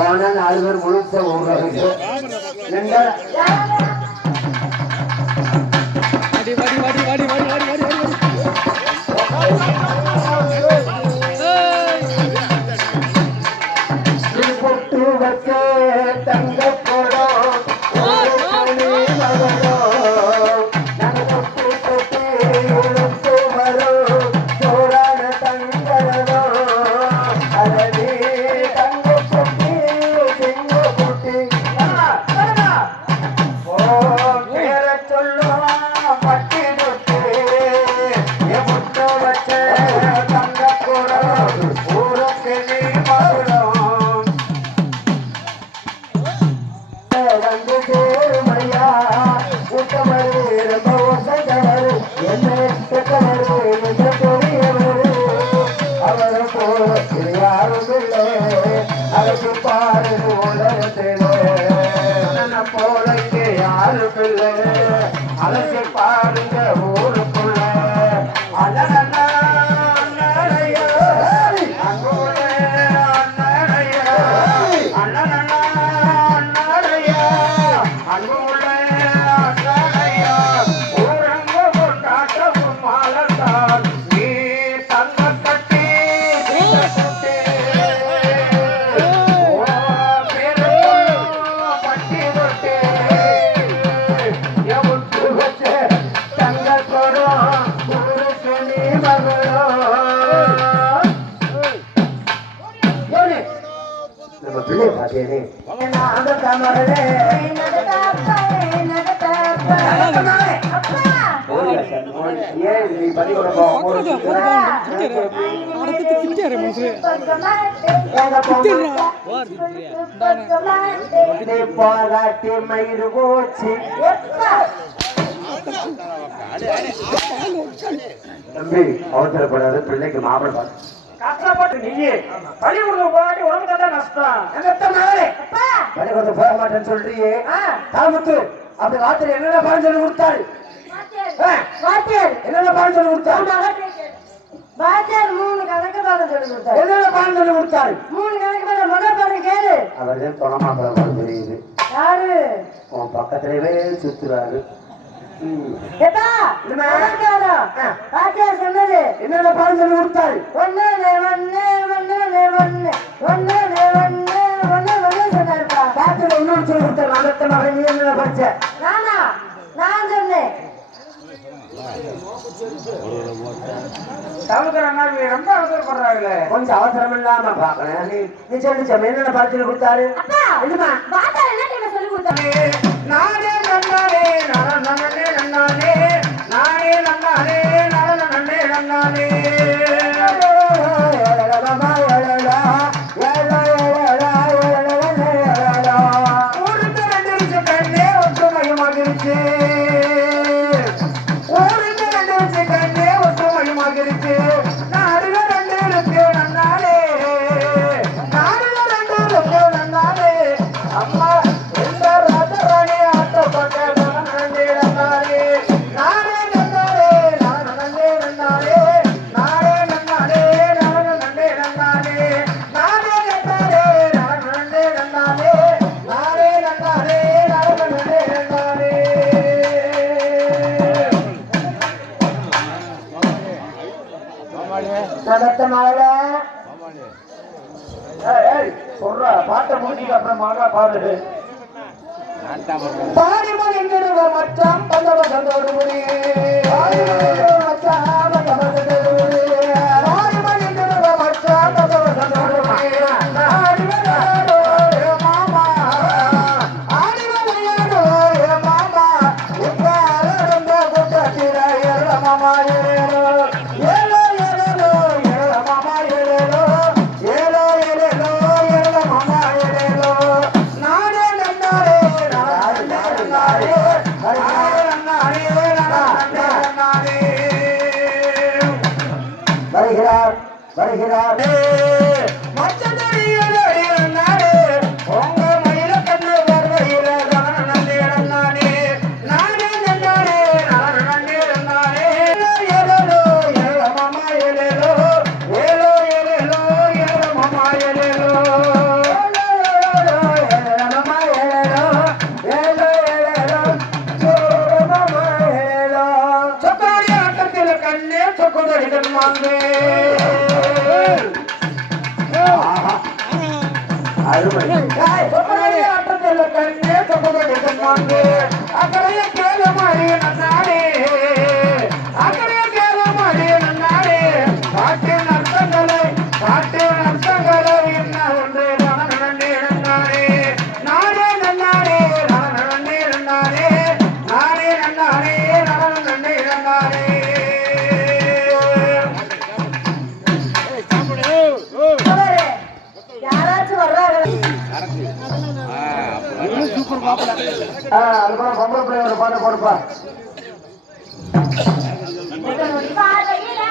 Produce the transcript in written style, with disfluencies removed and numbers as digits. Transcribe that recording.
போன 4 பேர் முழுச ஊருக்கு பொட்டு வச்ச தங்க அலசி பாருங்க ஊருக்குள்ள அண்ணனையா போராட்டி மயிறு போச்சு தம்பி அவசரப்படாது பிள்ளைக்கு மாப்பிள்ளை கஷ்டப்பட்டு நீயே பள்ளிக்கூடத்து போராட்டி உடம்பு தான் நஷ்டம் பள்ளிக்கூடத்து போக மாட்டேன்னு சொல்றியே தாமத்து அப்படி வாத்தியார் என்னென்ன பாடம் சொல்லி கொடுத்தாரு என்னென்ன பாடம் சொல்லி கொடுத்தாரு வாத்தியார் 3 கணக்கு பாடம் சொல்லி கொடுத்தாரு என்னென்ன பாடம் சொல்லி கொடுத்தாரு 3 கணக்கு பாடம் முதல் பாடம் கேளு அவர் தான் தொணமாப்பிள்ள பாடம் தெரியுது யாரு உன் பக்கத்திலேயே சுத்துறாரு வாத்தியார் சொன்னது என்னென்ன பாடம் சொல்லி கொடுத்தாரு ஒன்னு சொன்னாருப்பா வாத்தியார் இன்னொரு சொல்லி கொடுத்தாரு அந்த மகன் நீ என்ன படிச்ச நான் சொன்னேன் ரொம்ப அவசரப்படுறாங்களே கொஞ்சம் அவசரம் இல்லாம பாக்கணும் நீ சொல்லிச்ச என்னென்ன பாடத்துல கொடுத்தாரு சொல்லி கொடுத்தாரு நானே நன்னானே நன்னானே நன்னானே நானே நன்னானே நன்னே நன்னானே ஊருக்கு 2 கண்ணே ஒற்றுமையுமாகிருச்சு ஒற்றுமையுமாகிருச்சு நாடுல 2 இருக்கு நன்னாலே நாடுல 2 இருக்கு நன்னாலே அம்மா எந்த ராஜராணி ஆட்டப்பட்ட நன்னே நன்னாலே நாடே நன்னாலே நன்னே நன்னாலே நாடே நன்னாலே நன்னே நன்னாலே நாடே நன்னாலே நன்னே நன்னாலே நாடே நன்னாலே நன்னே நன்னாலே பாட்டை முடிச்சுக்க அப்புறம் மாதா பாடு பாடிமன் என்கிற மச்சான் பந்தவ சந்தோடு முடி மச்சான் பந்தவ சந்தோடு முடி பாடிமன் என்கிற மச்சான் பந்தவ சந்தோடு முடி மாமா ஆடிவனையாடோ மாமா உங்க கூட்டத்தில ஏற மாமா ஏறோ ஏலோ ஏலோ ஏற மாமா ஏறோ ஏலோ ஏலோ ஏற மாமா ஏறோ நாடே நன்னாரே நாடே நன்னாரே நாடே நன்னாரே நாடே நன்னாரே வருகிறார் உங்க மயில கண்ணு வருவையில நன்னே நன்னானே நானே நன்னானே நான் நன்னே நன்னானே ஏலோ ஏலோ மாமா ஏலோ ஏலோ ஏலோ ஏலோ மாமா ஏலோ மாமா ஏலோ ஏலோ ஏலோ மாமா ஏலோ சொக்கோடி ஆட்டத்தில் கண்ணே சொக்கோடி கண்மாங்கே அருமை ஆட்டத்தில் கண்ணே சொக்கோடி கண்மாங்கே அக்கறைய கேள மாறி நன்னாடே அக்கறைய கேள மாறி நன்னாடே பாட்டின் அர்த்தங்களை என்ன ஒன்று நன்னே நன்னாடே நானே நன்னாடே நன்னே நன்னாடே நானே நன்னாடே நன்னே நன்னாடே யாராச்சும் வர்றாங்க அதுக்கப்புறம் பொம்பளை பிள்ளை ஒரு பாட்டு போடுப்பா பார்வையில